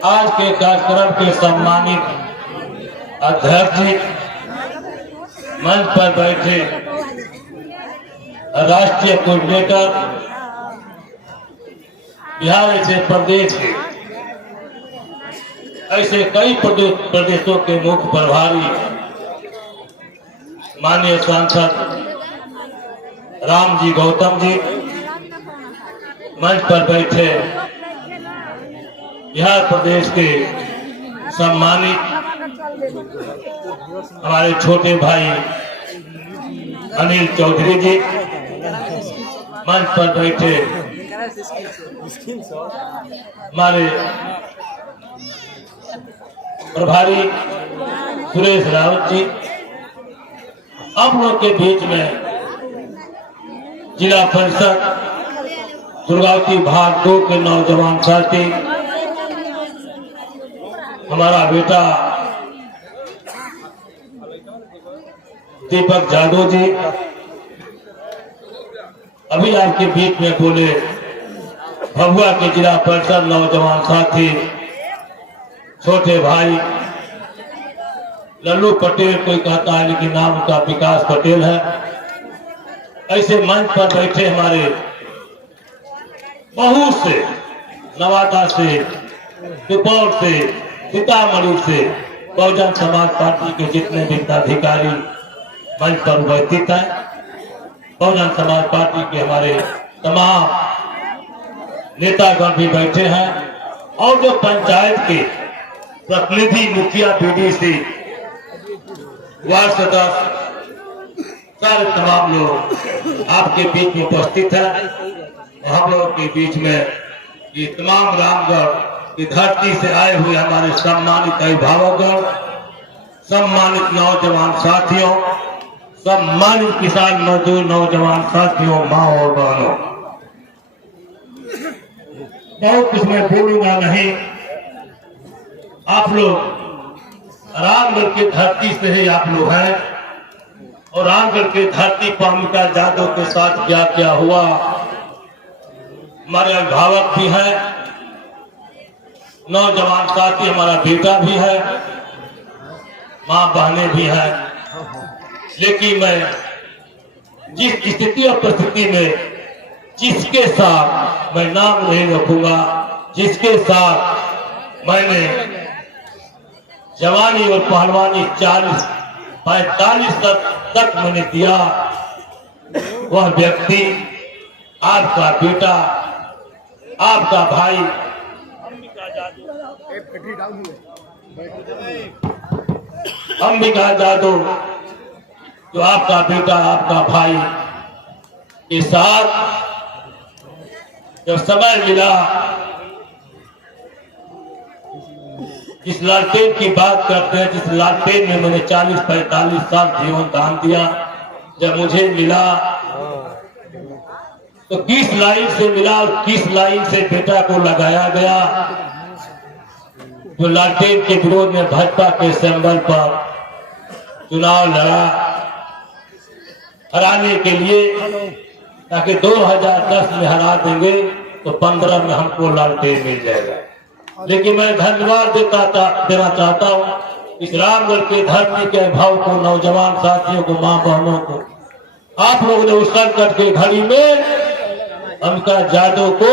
आज के कार्यक्रम के सम्मानित अध्यक्ष जी, मंच पर बैठे राष्ट्रीय कोऑर्डिनेटर, बिहार ऐसे प्रदेश के ऐसे कई प्रदेशों के मुख्य प्रभारी, माननीय सांसद राम जी गौतम जी, मंच पर बैठे बिहार प्रदेश के सम्मानित हमारे छोटे भाई अनिल चौधरी जी, मंच पर बैठे हमारे प्रभारी सुरेश रावत जी, आप लोग के बीच में जिला परिषद दुर्गावती भाग 2 के नौजवान साथी हमारा बेटा दीपक जादव जी अभी आपके बीच में बोले, भभुआ के जिला परिषद नौजवान साथी छोटे भाई लल्लू पटेल, कोई कहता है लेकिन नाम का विकास पटेल है। ऐसे मंच पर बैठे हमारे बहुत से नवादा से, सुपौल से, सीतामढ़ी से बहुजन समाज पार्टी के जितने भी पदाधिकारी मंच पर उपस्थित हैं, बहुजन समाज पार्टी के हमारे तमाम नेतागण भी बैठे हैं और जो पंचायत के प्रतिनिधि, मुखिया, बीडीसी, वार्ड सदस्य, सारे तमाम लोग आपके बीच में उपस्थित हैं। हम लोगों के बीच में ये तमाम रामगढ़ की धरती से आए हुए हमारे सम्मानित अभिभावकगण, सम्मानित नौजवान साथियों, सम्मानित किसान मजदूर नौजवान साथियों, माँ और बहनों, बहुत कुछ मैं बोलूंगा नहीं। आप लोग रामगढ़ की धरती से ही आप लोग हैं और रामगढ़ की धरती पर अमिका जादव के साथ क्या क्या हुआ, हमारे अभिभावक भी हैं, नौजवान साथी हमारा बेटा भी है, माँ बहनें भी हैं। लेकिन मैं जिस स्थिति और परिस्थिति में जिसके साथ मैं नाम नहीं रखूंगा, जिसके साथ मैंने जवानी और पहलवानी 40-45 तक मैंने दिया, वह व्यक्ति आपका बेटा, आपका भाई अंबिका जादव, जो आपका बेटा, आपका भाई के साथ जब समय मिला, जिस लालटेन की बात करते हैं, जिस लालटेन में मैंने 40-45 साल जीवन दान दिया, जब मुझे मिला तो 20 लाइन से मिला और 20 लाइन से बेटा को लगाया गया। जो लालटेन के विरोध में भाजपा के सिंबल पर चुनाव लड़ा हराने के लिए, ताकि 2010 में हरा देंगे तो 15 में हमको लालटेन मिल जाएगा। लेकिन मैं धन्यवाद देना चाहता हूँ इस रामगढ़ के धरती के भाव को, नौजवान साथियों को, माँ बहनों को, आप लोगों ने उस संकट की घड़ी में अमिका जादव को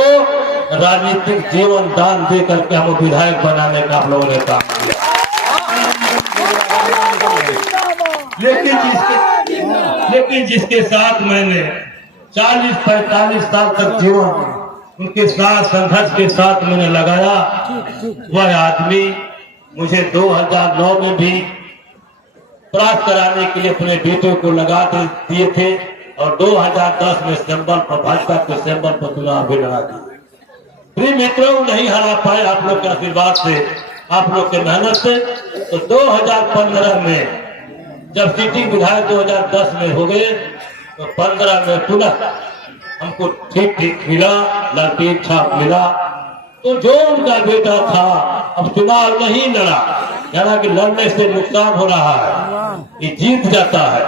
राजनीतिक जीवन दान दे करके हम विधायक बनाने का आप लोगों ने काम किया। लेकिन जिसके साथ मैंने 40-45 साल तक जीवन उनके साथ संघर्ष के साथ मैंने लगाया, वह आदमी मुझे 2009 में भी प्राप्त कराने के लिए अपने बेटे को लगा दिए थे और 2010 में सिंबल पर, भाजपा के सिंबल पर चुनाव भी लड़ा दिए। प्रिय मित्रों, नहीं हरा पाए आप लोग के आशीर्वाद से, आप लोग के मेहनत से। तो 2015 में जब सिटिंग विधायक 2010 में हो गए तो 15 में पुनः हमको ठीक मिला, लालटेन छाप मिला। तो जो उनका बेटा था अब चुनाव नहीं लड़ा, यानी कि लड़ने से नुकसान हो रहा है, ये जीत जाता है,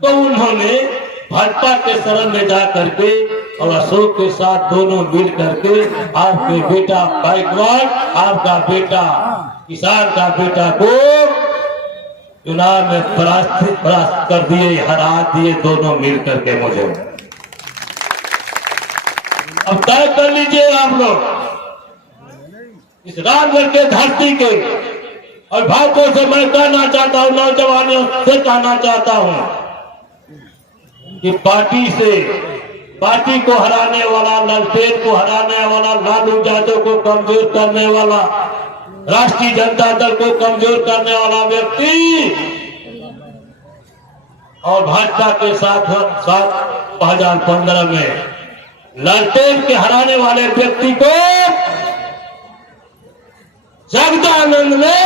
तो उन्होंने भाजपा के शरण में जा करके और अशोक के साथ दोनों मिल करके आपके बेटा गायकवाड़, आपका बेटा किसान का बेटा को चुनाव में परास्त कर दिए, हरा दिए दोनों मिल करके मुझे। अब तय कर लीजिए आप लोग इस रामगढ़ के धरती के, और भाइयों से मैं कहना चाहता हूं, नौजवानों से कहना चाहता हूं कि पार्टी को हराने वाला, ललटेन को हराने वाला, लालू यादव को कमजोर करने वाला, राष्ट्रीय जनता दल को कमजोर करने वाला व्यक्ति और भाजपा के साथ 2015 में ललटेन के हराने वाले व्यक्ति को जगदानंद ने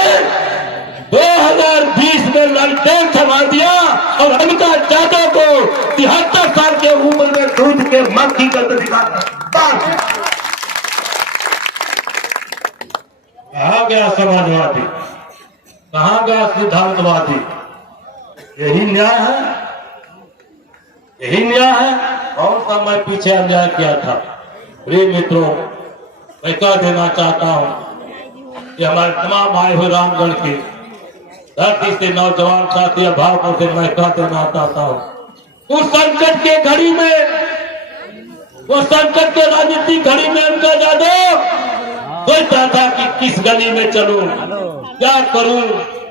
2020 में ललटेन थमा दिया और अमिता यादव को 73 साल के उम्र में दूध के मक्खी करके दिखाता। कहाँ गया समाजवादी, कहाँ गया सिद्धांतवादी? यही न्याय है, यही न्याय है। कौन सा मैं पीछे अन्याय किया था? प्रिय मित्रों, मैं कह देना चाहता हूं कि हमारे तमाम आए हुए रामगढ़ के धरती से नौजवान साथी भावों से मैं कह देना चाहता हूं, उस संकट के घड़ी में, वो संकट के राजनीतिक घड़ी में उनका यादव सोचता था कि किस गली में चलूं, क्या करूं,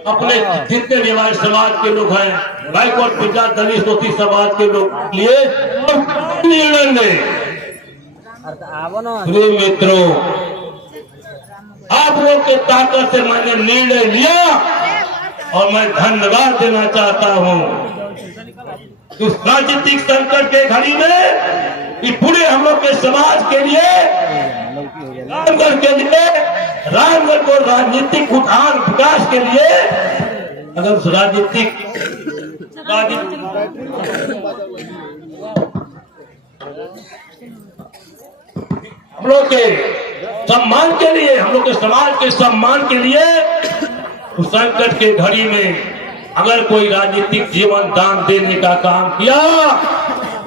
अपने जितने भी हमारे समाज के लोग हैं, बाइकआउट पिछड़ा दलित सोती समाज के लोग लिए निर्णय लें। प्रिय मित्रों, आप लोग के ताकत से मैंने निर्णय लिया और मैं धन्यवाद देना चाहता हूं। उस राजनीतिक संकट के घड़ी में कि पूरे हम लोग के समाज के लिए, रामगढ़ के लिए, रामगढ़ को राजनीतिक उत्थान विकास के लिए, अगर उस राजनीतिक हम लोग के सम्मान के लिए, हम लोग के समाज के सम्मान के लिए उस संकट के घड़ी में अगर कोई राजनीतिक जीवन दान देने का काम किया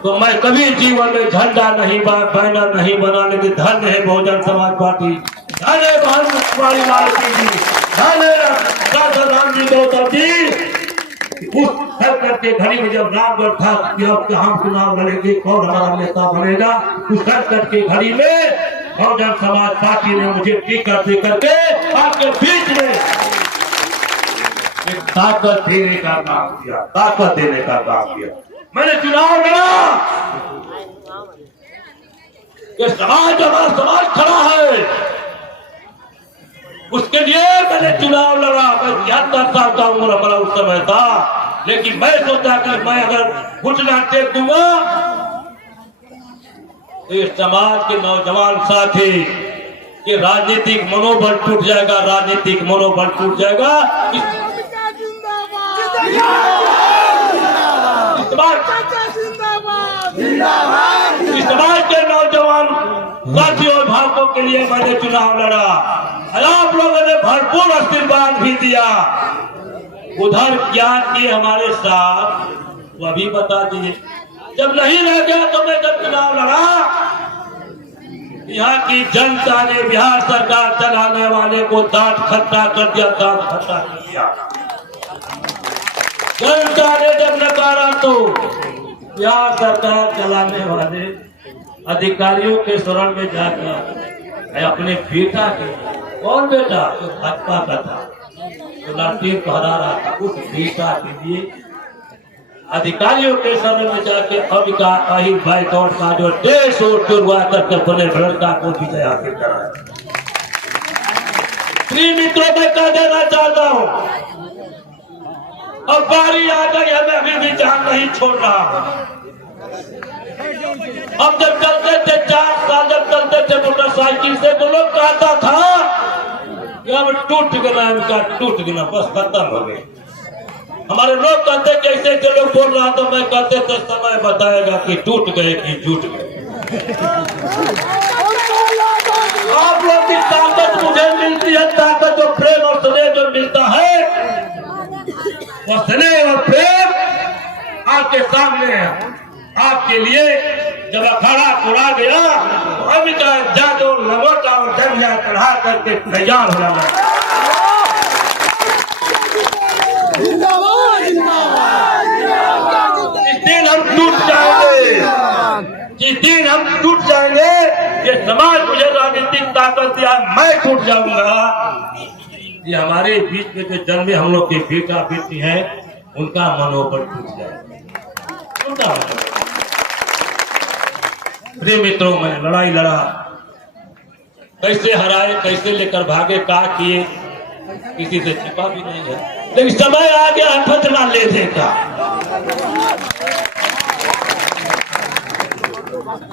तो मैं कभी जीवन में झंडा नहीं, बैनर नहीं बनाने की। धन्य है बहुजन समाज पार्टी, धन्य है कुमारी मालती जी, धन्य है राम जी गौतम जी। उस संकट के घड़ी में जब रामगढ़ था कि अब हम चुनाव लड़ेंगे, कौन हमारा नेता बनेगा, उस संकट के घड़ी में बहुजन समाज पार्टी ने मुझे टिकट दे करके आपके बीच में एक ताकत देने का काम किया, ताकत देने का काम किया। मैंने चुनाव लड़ा, ये समाज हमारा समाज खड़ा है, उसके लिए मैंने चुनाव लड़ा। मैं 73 साल का उम्र हमारा उस समय था, लेकिन मैं सोचा कि मैं अगर घुटना टेक दूंगा तो इस समाज के नौजवान साथी के राजनीतिक मनोबल टूट जाएगा, राजनीतिक मनोबल टूट जाएगा। इस समाज के नौजवान साथियों और भावकों के लिए मैंने चुनाव लड़ा, आप लोगों ने भरपूर आशीर्वाद भी दिया। उधर क्या किए हमारे साथ वो भी बता दिए। जब नहीं रह गया तो मैं जब चुनाव लड़ा, यहाँ की जनता ने बिहार सरकार चलाने वाले को दांत खट्टा कर दिया, दांत खट्टा कर दिया। जनता ने जब नकारा तो बिहार सरकार चलाने वाले अधिकारियों के शरण में जाकर अपने बेटा के, कौन बेटा जो भाजपा का था, जो ललटेन को हरा रहा था, उस बेटा के लिए अधिकारियों के शरण में जाके अहिर बाइकआउट का जो 150 वोट चुरवा करके बने लड़का को विजय हासिल कराया। प्रिय मित्रों, मैं कह देना चाहता हूँ, अब बारी आ गई है, मैं अभी भी जान नहीं छोड़ रहा हूँ। हम जब चलते थे 4 साल जब चलते थे मोटरसाइकिल से, तो लोग कहता था कि अब टूट गया, इनका टूट गया, बस खत्म हो गई। हमारे लोग कहते कैसे ऐसे लोग बोल रहा, तो मैं कहते थे समय बताएगा कि टूट गए कि जुट गए। आप लोग की ताकत मुझे मिलती है, ताकत जो प्रेम और स्नेह जो मिलता है, वो स्नेह और प्रेम आपके सामने है, आपके लिए जब अखाड़ा पूरा गया तो अंबिका जादू लंगोटा और डंडा चढ़ा करके तैयार हो जाना। जिस दिन हम टूट जाएंगे, जिस दिन हम टूट जाएंगे, ये समाज मुझे राजनीतिक ताकत दिया, मैं टूट जाऊंगा। ये हमारे बीच में जो जन्मे हम लोग के बेटा बेटी है, उनका मनोबल टूट जाएगा, उनका प्रिय मित्रों, मैंने लड़ाई लड़ा, कैसे हराए, कैसे लेकर भागे, क्या किए, किसी से छिपा भी नहीं है। लेकिन समय आ गया है फतना लेने का।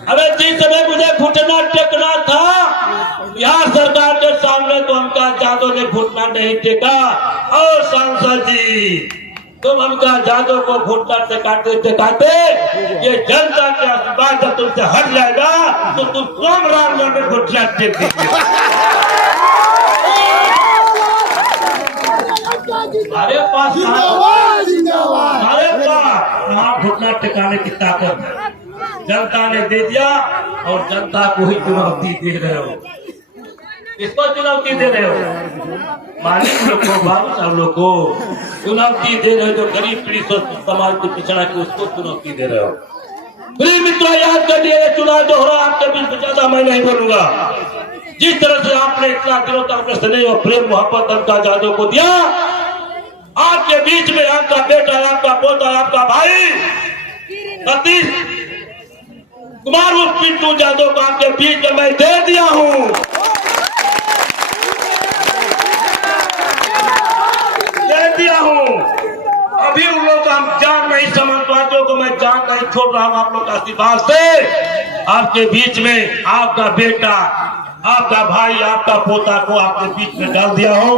अरे जिस समय मुझे घुटना टेकना था, बिहार सरकार के सामने तो हमका जादव ने घुटना नहीं टेका। और सांसद जी, तुम हमका जादव को घुटना टेकाते टेकाते ये जनता के आशीर्वाद जब तुमसे हट जाएगा तो तुम सोमराम में घुटना टेक दीजिए। हमारे पास घुटना टिकाने की ताकत है, जनता ने दे दिया और जनता को ही चुनौती दे रहे हो। किसको चुनौती दे रहे हो? मालिक लोग को, बाबू साहब लोग को चुनौती दे रहे हो, जो गरीब पीड़ित समाज को पिछड़ा के उसको चुनौती दे रहे हो। प्रिय मित्रों, याद कर लिए चुनाव जो हो रहा है आपके बीच में, ज्यादा मैं नहीं बोलूंगा। जिस तरह से आपने इतना दिनों तक अपने स्नेह और प्रेम मोहब्बत अंबिका जादव को दिया, आपके बीच में आपका बेटा, आपका पोता, आपका भाई सतीश कुमार उर्फ पिंटू जादव को आपके बीच में मैं दे दिया हूं, दे दिया हूं। अभी उन लोग हम जान नहीं, समाजवादियों को मैं जान नहीं छोड़ रहा हूं। आप लोग का आशीर्वाद से आपके बीच में आपका बेटा, आपका भाई, आपका पोता को आपके बीच में डाल दिया हो।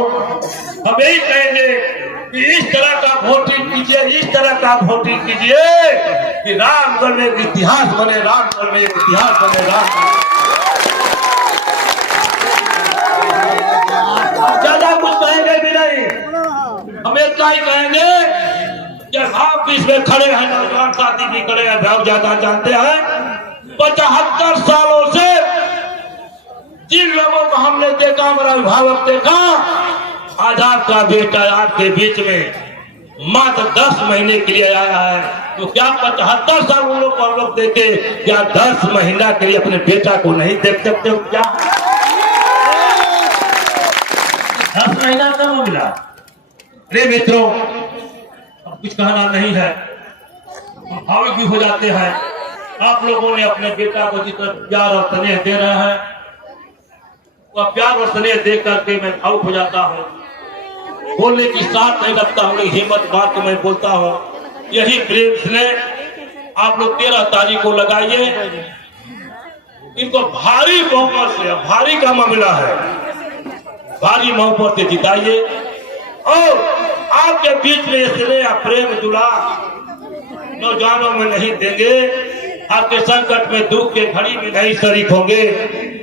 हम यही कहेंगे कि इस तरह का वोटिंग कीजिए, इस तरह का वोटिंग कीजिए कि रामगढ़ में एक इतिहास बने, रामगढ़ में एक इतिहास बने। ज्यादा कुछ कहेंगे भी नहीं, हम इतना ही कहेंगे कि आप बीच में खड़े हैं, नौजवान साथी भी खड़े हैं, बहुत ज्यादा जानते हैं। 75 सालों से जिन लोगों को हमने देखा, हमारा अभिभावक देखा, आज आपका बेटा आपके बीच में मात्र 10 महीने के लिए आया है। तो क्या 75 साल उन लोग को हम लोग देखे, क्या 10 महीना के लिए अपने बेटा को नहीं देख सकते हो? क्या 10 महीना कम मिला? प्रिय मित्रों, अब कुछ कहना नहीं है, हम भावुक भी हो जाते हैं। आप लोगों ने अपने बेटा को जितना प्यार और स्नेह दे रहे हैं, वह प्यार और स्नेह देख करके मैं भावुक हो जाता हूँ। बोलने की साथ नहीं लगता हूँ, हिम्मत बात को मैं बोलता हूँ। यही प्रेम स्नेह आप लोग 13 तारीख को लगाइए। इनको भारी बहुमत से, भारी का मामला है, भारी बहुमत से जिताइए और आपके बीच में स्नेह प्रेम जुड़ा नौजवानों में नहीं देंगे, आपके संकट में, दुख के घड़ी में नहीं शरीक होंगे,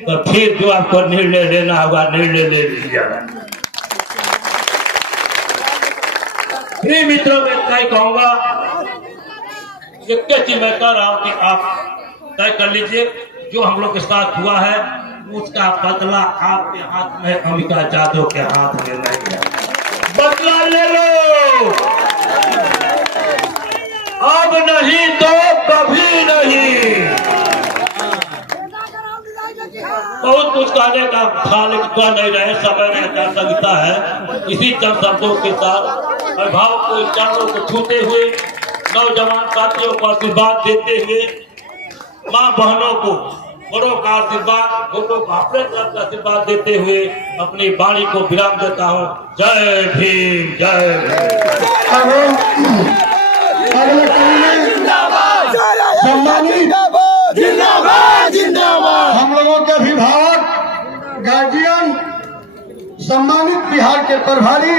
तो फिर जो आपको निर्णय लेना होगा, निर्णय ले लीजिएगा। प्रिय मित्रों, मैं इतना ही कहूंगा, एक चीज मैं कह रहा हूं कि आप तय कर लीजिए, जो हम लोग के साथ हुआ है उसका बदला आपके हाथ में, अंबिका जादव के हाथ में नहीं है। बदला ले लो, अब नहीं तो कभी नहीं। बहुत कुछ कहने का था लेकिन कह नहीं रहे, समय में आचार संहिता है। इसी चंद शब्दों के साथ अभिभावक को, चरणों को छूते हुए, नौजवान साथियों को आशीर्वाद देते हुए, माँ बहनों को, बड़ों का आशीर्वाद, छोटों को अपने तरफ का आशीर्वाद देते हुए अपनी वाणी को विराम देता हूँ। जय भीम, जय जिंदाबाद। हम लोगों के अभिभावक, गार्जियन, सम्मानित बिहार के प्रभारी